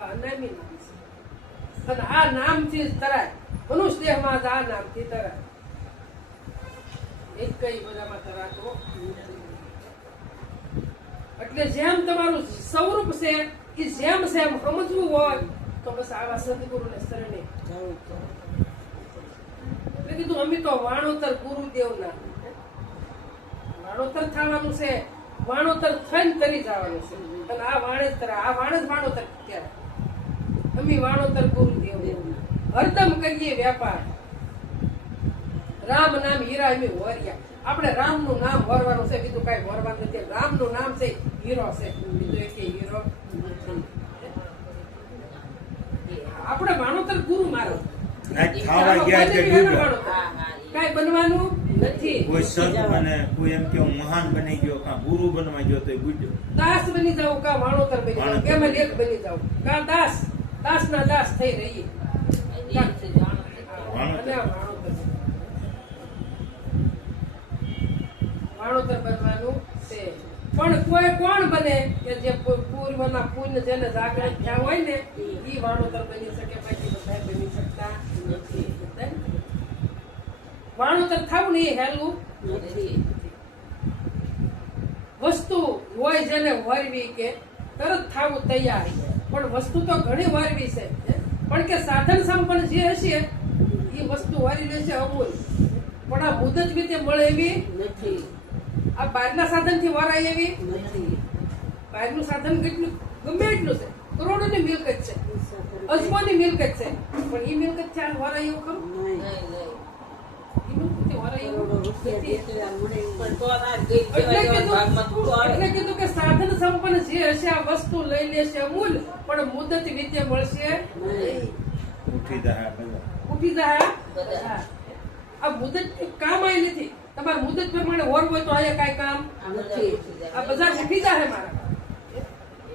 આ અનામી નામ છે. અને આ નામથી જ તરાય. મનુષ્ય દેહમાં આ નામથી તરાય. એક કઈ બધામાં તરાતો. એટલે જેમ તમારું સ્વરૂપ છે એ જેમ સેમ સમજવું હોય તો બસ આવા સદગુરુને શરણે જવું તો. એટલે કીધું અમે તો વાણોતર ગુરુદેવના વાણોતર થવાનું છે, વાણોતર થઈને તરી જવાનું છે. અને આ વાણેતર આ વાણ જ વાણોતર ત્યારે અમે વાણોતર ગુરુદેવ હરદમ કરીએ વ્યાપાર. રામ નામ હીરા અમે વરિયા. આપણે રામનું નામ વરવાનું છે, બીજું કઈ વરવાનું નથી. રામનું નામ છે હીરો છે, બીજું એક હીરો નથી. આપણે વાણોતર ગુરુ મારો કાંઈક ખાવા ગયા એટલે ડૂબ્યો. કઈ બનવાનું નથી. કોઈ સંત બને, કોઈ એમ કે હું મહાન બની ગયો, કાં ગુરુ બનવા ગયો તો એ બુડ્યો. દાસ બની જાવ કા વાણોતર બની જાવ, વાણોતર. કેમ એક બની જાવ કા દાસ ના દાસ થઈ રહીએ. અને આ વાણોતર બનવાનું છે. પણ કોઈ કોણ બને કે જે પૂર્વના પુણ્ય જેને જાગૃત થયા હોય ને ઈ વાણોતર બની શકે, બાકી બધા બની શકતા નથી. વાણોતર થવું ને એ હેલું નથી. વસ્તુ હોય જેને વરવી કે તરત થવું તૈયાર, પણ વસ્તુ તો ઘણી વરવી છે. પણ કે સાધન સંપન્ન જે હશે એ વસ્તુ વરી લેશે અમૂલ, પણ આ મુદત રીતે મળે એવી નથી. આ બહારના સાધન થી વરાય એવી નથી. બહારનું સાધન કેટલું ગમે એટલું છે, કરોડોની મિલકત છે, અજમોની મિલકત છે, પણ એ મિલકત છે આ વરાય એવું ખરું? નહીં. ઈ મિલકત વરાય એવું કરોડો રૂપિયા નથી. જેટલા મળે એટલે કીધું કે સાધન સંપન્ન જે હશે આ વસ્તુ લઈ લેશે અમૂલ, પણ મુદત રીતે મળશે નહીં. ઉઠી જાય બધા. ઉઠી જાય બધા. આ મુદત કામ આય નથી. તમારે મુદત પ્રમાણે વર હોય તો અહીંયા કઈ કામ નથી. આ બજાર ઉઠી જાય મારા.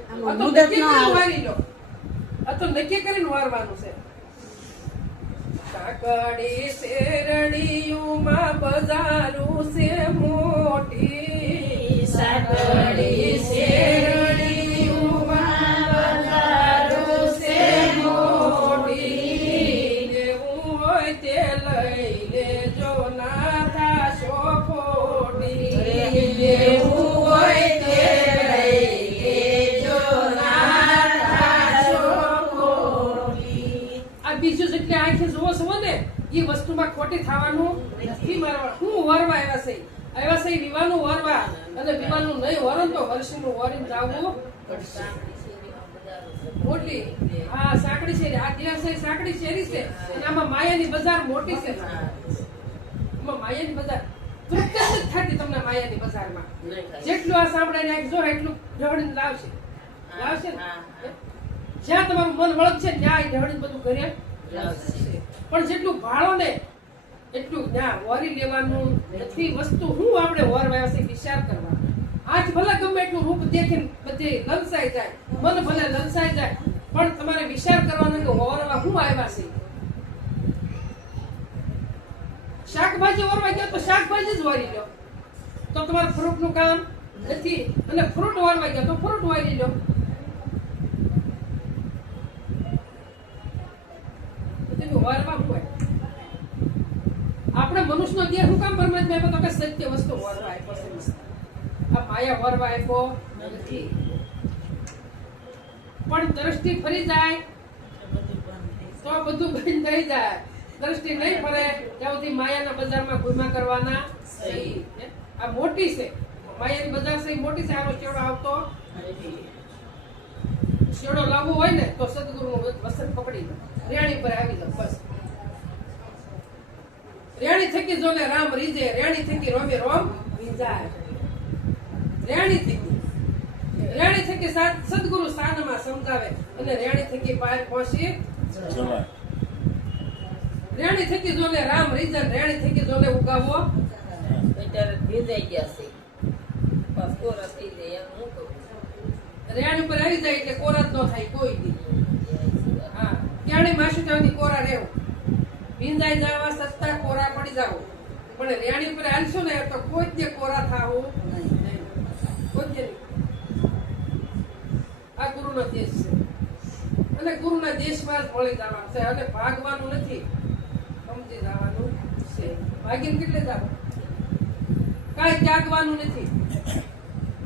આ તો મુદત નક્કી ન કરીને આવે. વારી લો. આ તો નક્કી કરીને વારવાનું છે. સાકડી શેરડીયુંમાં બજારું છે મોટી, સાકડી શેરડીયુંમાં બજારું છે મોટી. લેવું હોય તે લઈ લેજો, ના થાશો ખોટી. લેવું હોય તે લઈ લેજો, ના થાશો ખોટી. આ બીજું જેટલી આંખે જોવો છો ને એ વસ્તુમાં ખોટી થવાનું નથી. મારવા હું વરવા આવ્યા છે, આવ્યા છે વિવાનું વરવા, અને વિવાનું નહીં વરણ તો વર્ષનું વરીને જાવું પડશે. મોટી હા સાંકડી શેરી, આ દિરાસરી સાંકડી શેરી છે, અને આમાં માયાની બજાર મોટી છે. આમાં માયાની બજાર તૃપ્તિ જ થતી તમને માયાની બજારમાં. જેટલું આ સાંભળાને આંખ જો એટલું ઢવળીને લાવશે ને. જ્યાં તમારું મન વળગશે ત્યાં ઢવળીને બધું ઘરે લાવશે. પણ જેટલું ભાળો ને એટલું જ્ઞાન વરી લેવાનું નથી. વસ્તુ હું આપણે વરવાયા છે વિચાર કરવા. આજ ભલે ગમે એટલું રૂપ દેખીને બધે લલસાઈ જાય, મન ભલે લલસાઈ જાય, પણ તમારે વિચાર કરવાનો કે વરવા હું આવ્યા છે. શાકભાજી વરવા ગયા તો શાકભાજી જ વરી લો, તો તમારે ફ્રૂટ નું કામ નથી. અને ફ્રૂટ વરવા ગયા તો ફ્રૂટ વારી લો. આપણે મનુષ્યનો દેહ શું કામ પરમાત્મા આપ્યો? તો કે સત્ય વસ્તુ વરવા આપ્યો છે. આ માયા વરવા આપ્યો નથી. પણ દ્રષ્ટિ ફરી જાય તો બધું બંધ થઈ જાય. દ્રષ્ટિ નહીં ફરે ત્યાં સુધી માયાના બજારમાં ઘુમા કરવાના નહીં. આ મોટી છે માયાની બજાર છે, મોટી છે. આનો ચેવડો આવતો ચેવડો લાવવો હોય ને તો સદગુરુનું વસન પકડી લો, રેણી પર આવી જાવ બસ. રેણી થકી જો ને રામ રીજે, રેણી થકી રોમે રોમ રીજાય. રેણી થકી સદગુરુ સ્થાનમાં સમજાવે, અને રેણી થકી પાર પહોંચી જવાય. રેણી થકી જો ને રામ રીજે, રેણી થકી જો ને ઉગાવો. રેણી ઉપર આવી જાય એટલે કોરા જ ન થાય કોઈ દી. હા ત્યાંની માસી ત્યાંથી કોરા રહેવું, ભીંજાઈ જવા સત્તા કોરા પડી જાવ. પણ રેણી ઉપર હાલશો ને તો કોઈ જ કોરા થાવું નહીં. કોઈ જ નહીં. આ ગુરુનો દેશ છે, અને ગુરુના દેશમાં જ મળી જવાનું છે, અને ભાગવાનું નથી, સમજી જવાનું છે. ભાગીને કેટલે જાવ, કાંઈ ત્યાગવાનું નથી.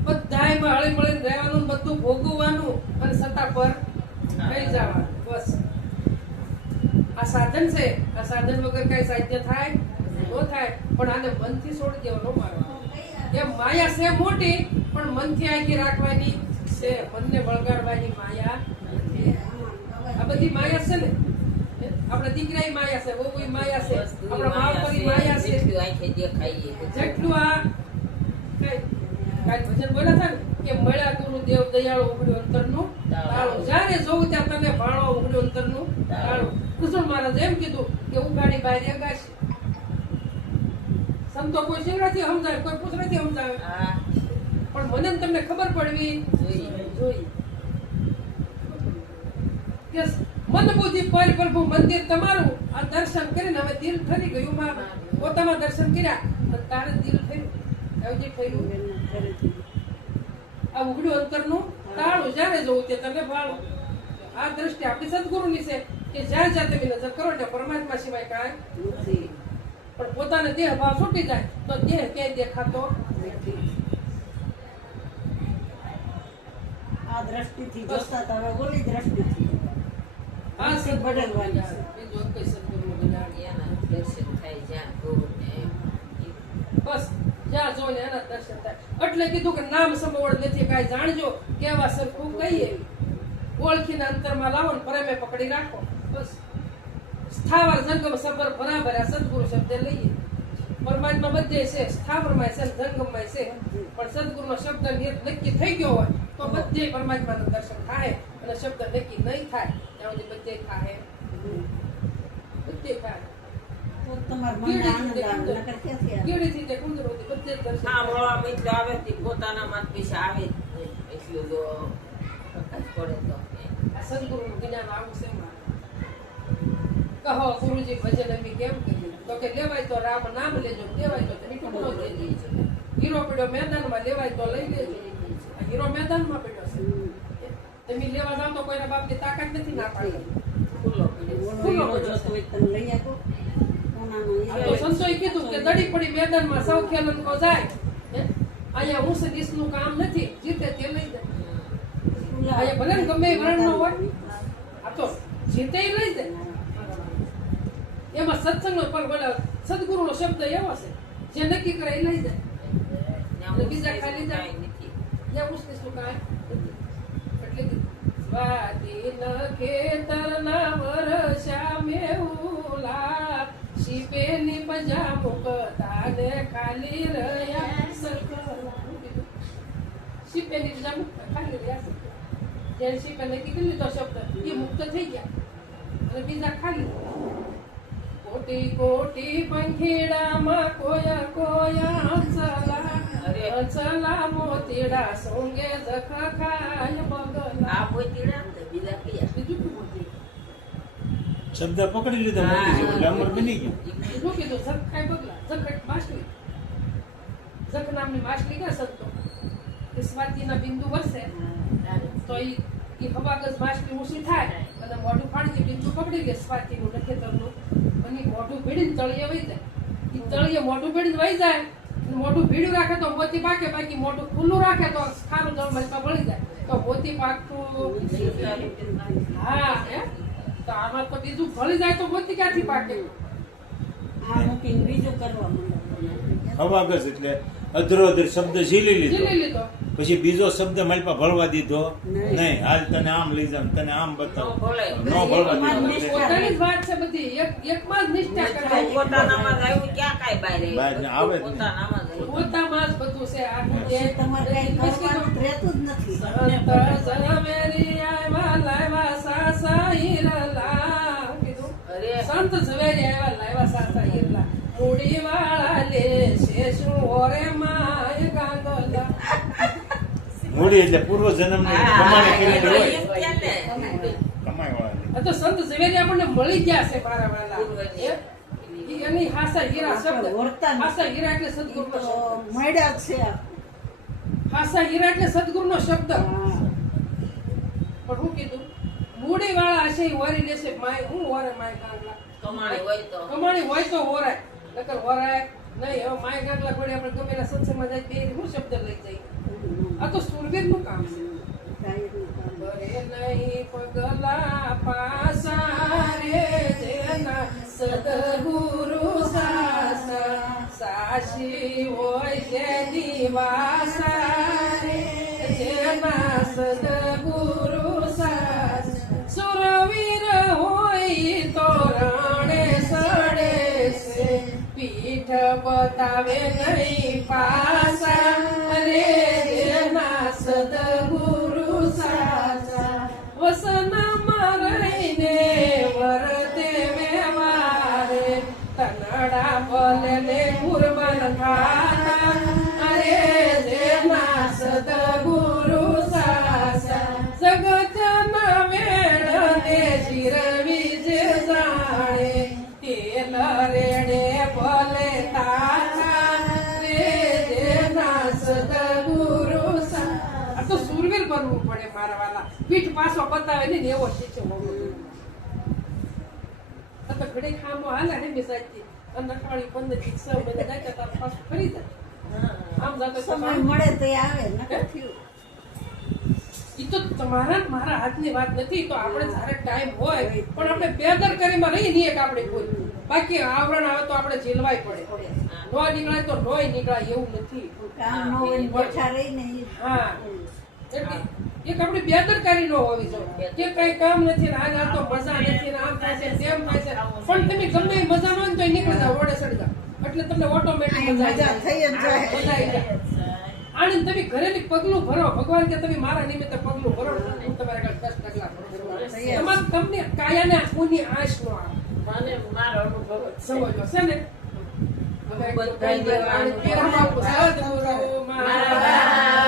બધાયમાં હળી મળીને રહેવાનું, બધું ભોગવવાનું, અને સત્તા પર થઈ જવાનું બસ. આ સાધન છે, આ સાધન વગર કઈ સાધ્ય થાય ન થાય. પણ આને મનથી છોડી દેવાનો મારવાનો. એમ માયા છે મોટી, પણ મનથી આખી રાખવાની છે. મનને વળગાડવાની માયા નથી. આ બધી માયા છે ને. આપણા દીકરા માયા છે, વહુ માયા છે, આપણા બાપ માયા છે, આંખે દેખાય એ. જેટલું આ કાંઈ ભજન બોલ્યા હતા ને કે મળ્યા ગુરુદેવ દયાળુ ઉઘડ્યું અંતરનું તાળું. જ્યારે જોઉં ત્યાં તને ભાણો ઉઘડ્યું અંતરનું તાળું. કૃષ્ણ મહારાજ એમ કીધું કે ઉગાડી બહાર અગાશી. સંતો કોઈ શિવરાથી સમજાવે, કોઈ પુષ્પરાથી સમજાવે, હા, પણ મને ને તમને ખબર પડવી જોઈએ કે મન બુદ્ધિ પર પ્રભુ મંદિર તમારું આ દર્શન કરીને હવે દિલ ઠરી ગયું. મારું પોતામાં દર્શન કર્યા અને તારે દિલ થયું. એવું જે થયું આ ઉઘડ્યું અંતરનું તાળું. જ્યારે જોવું તે તને ભાળું. આ દ્રષ્ટિ આપણી સદગુરુની છે કે જ્યાં જ્યાં તમે નજર કરો ત્યાં પરમાત્મા સિવાય કાંઈ નથી. પણ પોતાને દેહ ભાવ છૂટી જાય તો દેહ ક્યાંય દેખાતો નથી. આ દ્રષ્ટિથી જોતા તો હવે ઓલી દ્રષ્ટિથી આ છે બદલવાની છે. બીજું કઈ સદગુરુનું જ્ઞાન. એના દર્શન થાય જ્યાં ગુરુને. બસ જ્યાં જો ને એના દર્શન થાય. એટલે કીધું કે નામ સમોવડ નથી કાંઈ જાણજો કેવા સરખું કહીએ ઓળખીને અંતરમાં લાવો ને પ્રેમે પકડી રાખો. બસ સ્થાવર જંગમ સબર બરાબર આ સદગુરુ શબ્દ લઈએ. પરમાત્મા બધે છે, સ્થાવરમાં છે, જંગમમાં છે, પણ સદગુરુનો શબ્દ નક્કી થઈ ગયો હોય તો બધે પરમાત્માનું દર્શન થાય. અને શબ્દ નક્કી નહીં થાય ત્યાં સુધી બધે થાય. બધે થાય. તો તમારા મનને આનંદ આવે. નકર ક્યાંથી આવે? કીડીથી તે કુંદરોથી બધે જ દર્શન હા, થાય. મળવા એટલું આવે તે પોતાના માં પૈસા આવે જ નહીં. એટલું જો પ્રકાશ પડે તો આ સદગુરુનું જ્ઞાન આવું છે મારે. કહો ગુરુજી ભજન અમે કેમ કરીએ? તો કે લેવાય તો રામ નામ લેજો, લેવાય તો મીઠું બનો લઈ લેજો. હીરો પીડ્યો મેદાનમાં, લેવાય તો લઈ લેજો. આ હીરો મેદાનમાં પીડ્યો છે. તમે લેવા જાવ તો કોઈના બાપની તાકાત નથી ના પાડવાની. ખુલ્લો પડે. ઓલો હીરો જોતો હોય તો તમે લઈ આપો. સોનાનો આ હીરો. તો સંતોએ કીધું કે દડી પડી મેદાનમાં સૌ ખેલન કો જાય. હે? અહીંયા ઊંચ નીચનું કામ નથી, જીતે તે લઈ જાય. અહીંયા ભલે ને ગમે એ વર્ણનો હોય, આ તો જીતે ય લઈ જાય. એમાં સત્સંગનો પણ બોલા સદગુરુનો શબ્દ એવો છે જે નક્કી કરે એ લઈ જાય. અને બીજા ખાલી જાય. કાંઈ નથી. ત્યાં ઊંચ નીચનું કાંઈ નથી. એટલે કે સ્વાધીન ખેતરના વરસા મેહુલા શીપેની પજા મુકતાને ખાલી રહ્યા સકલા. શીપેની પજા મુકતા ખાલી રહ્યા સકલા. જ્યારે શીપે નક્કી કરી લીધો શબ્દ એ મુક્ત થઈ ગયા અને બીજા ખાલી. કોટી કોટી પંખીડામાં કોયા કોયા હંસલા, હંસલા મોતીડા સોંગે જખ ખાય બગલા. આ પોતીડા ને બીજા કયા? બીજું શું મોતી? શબ્દ પકડી લીધો મોટી છે ગ્રામર બની ગયું. શું કીધું? જખ ખાય બગલા. જખ એટલે માછલી. જખ નામની માછલી ક્યાં સંતો એ સ્વાતિના બિંદુ વરસે તો એ હવાગજ માછલી ઊંચી થાય અને મોઢું ફાડી બિંદુ પકડી લે સ્વાતિનું નખેતરનું અને મોઢું ભીડીને તળિયે વહી જાય. એ તળિયે મોઢું ભીડીને વહી જાય અને મોઢું ભીડું રાખે તો મોતી પાકે, બાકી મોઢું ખુલ્લું રાખે તો ખારું જળ મચમાં ભળી જાય તો મોતી પાકતું. હા હે તો આમાં તો બીજું ભળી જાય તો મોતી ક્યાંથી પાકે? આ મૂકીને બીજું કરવા માંડો. હવાગસ એટલે અધરોઅધર શબ્દ ઝીલી લીધો. ઝીલી લીધો. પછી બીજો શબ્દ મારી પાસે ભળવા દીધો નહીં. હાલ તને આમ લઈ જાવ, તને આમ બતાવો, નો ભળવા દીધો. પોતાની જ વાત છે બધી. એકમાં જ નિષ્ઠા કરવાની. પોતાનામાં જ આવ્યું ક્યાં કાંઈ બહાર બહાર ને આવે જ નહીં. પોતાનામાં જ આવ્યું. પોતામાં જ બધું છે. આખું જે તમારે કઈ કરવાનું રહેતું જ નથી. સંત ઝવેરી આવ્યા લાવ્યા સાસા હીરલા. મૂડી વાળા લે છે શું ઓરે માય ગાંગલા. મૂડી એટલે પૂર્વ જન્મ કમાણી કરેલી હોય. એમ ક્યાં ને? કમાઈ વાળા આ તો સંત ઝવેરી આપણને મળી ગયા છે મારા વાળા. એની હાસા હીરા શબ્દ. હાસા હીરા એટલે સદગુરુનો તો શબ્દ. મળ્યા જ છે. હાસા હીરા એટલે સદગુરુનો શબ્દ. હા. પણ હું કીધું મૂડી વાળા હશે ઈ વરી લેશે માય હું ઓરે માય ગાંગલા. કમાણી હોય તો કમાણી હોય તો હોરાય, નકર હોરાય નહીં. હવે માય ગાંગલા ઘોડે આપણે ગમે એના સત્સંગમાં જાય બે હું શબ્દ લઈ જઈએ. આ તો સુરવીરનું કામ છે. ભરે નહીં પગલા પાસા રે જેના સદગુરુ સાસા, સાશી હોય જેની વાસા રે જેના સદગુરુ સાસા. સુરવીર હોય તો રાણે સડે છે પીઠ બતાવે નહીં પાસા રે જેના સદગુરુ સાચા વસનમાં રહીને વરતે વ્યવહારે તનડા બોલે કુરબાન ખાતા અરે જેના સદગુરુ સાચા જગતના વેળને શિરવી જે જાણે તેલ રેડે બોલે તારા રે જેના સદગુરુ સા આ તો સુરવીર બનવું પડે મારા વાલા પીઠ પાછો બતાવે ને એવો શીખો આ તો ઘડી ખામો હાલે ને બેસાતી અને અઠવાડિયું 15 થી 6 મહિના જાય તાર પાછું ફરી જાય આમ જાતો સમય મળે તે આવે નકર થયું ઈ તો તમારા ને મારા હાથની વાત નથી તો આપણે જ્યારે ટાઈમ હોય પણ આપણે બેદરકારીમાં રહી નહીં કે આપણે કોઈ બાકી આવરણ આવે તો આપણે ઝીલવાય પડે નો નીકળાય તો નોય નીકળાય એવું નથી કામ ન હોય ને બેઠા રહીને ઈ હા એટલે એક આપણી બેદરકારી ન હોવી જોઈએ કે કઈ કામ નથી ને આજ આ તો મજા નથી ને આમ થાય છે તેમ થાય છે પણ તમે ગમે એ મજા નો તો નીકળી જાવ રોડે સડગા એટલે તમને ઓટોમેટિક મજા થઈ જ જાય મજા આવી જાય આનંદ તમે ઘરેથી પગલું ભરો ભગવાન કે તમે મારા નિમિત્તે પગલું ભરો હું તમારા આગળ 10 ડગલા ભરો તમારે તમને કાયાને આંખની આંચ નો આવે મને મારો અનુભવ જ છે. સમજો છે ને હવે બધાય દેવાનું. સદગુરુ મારા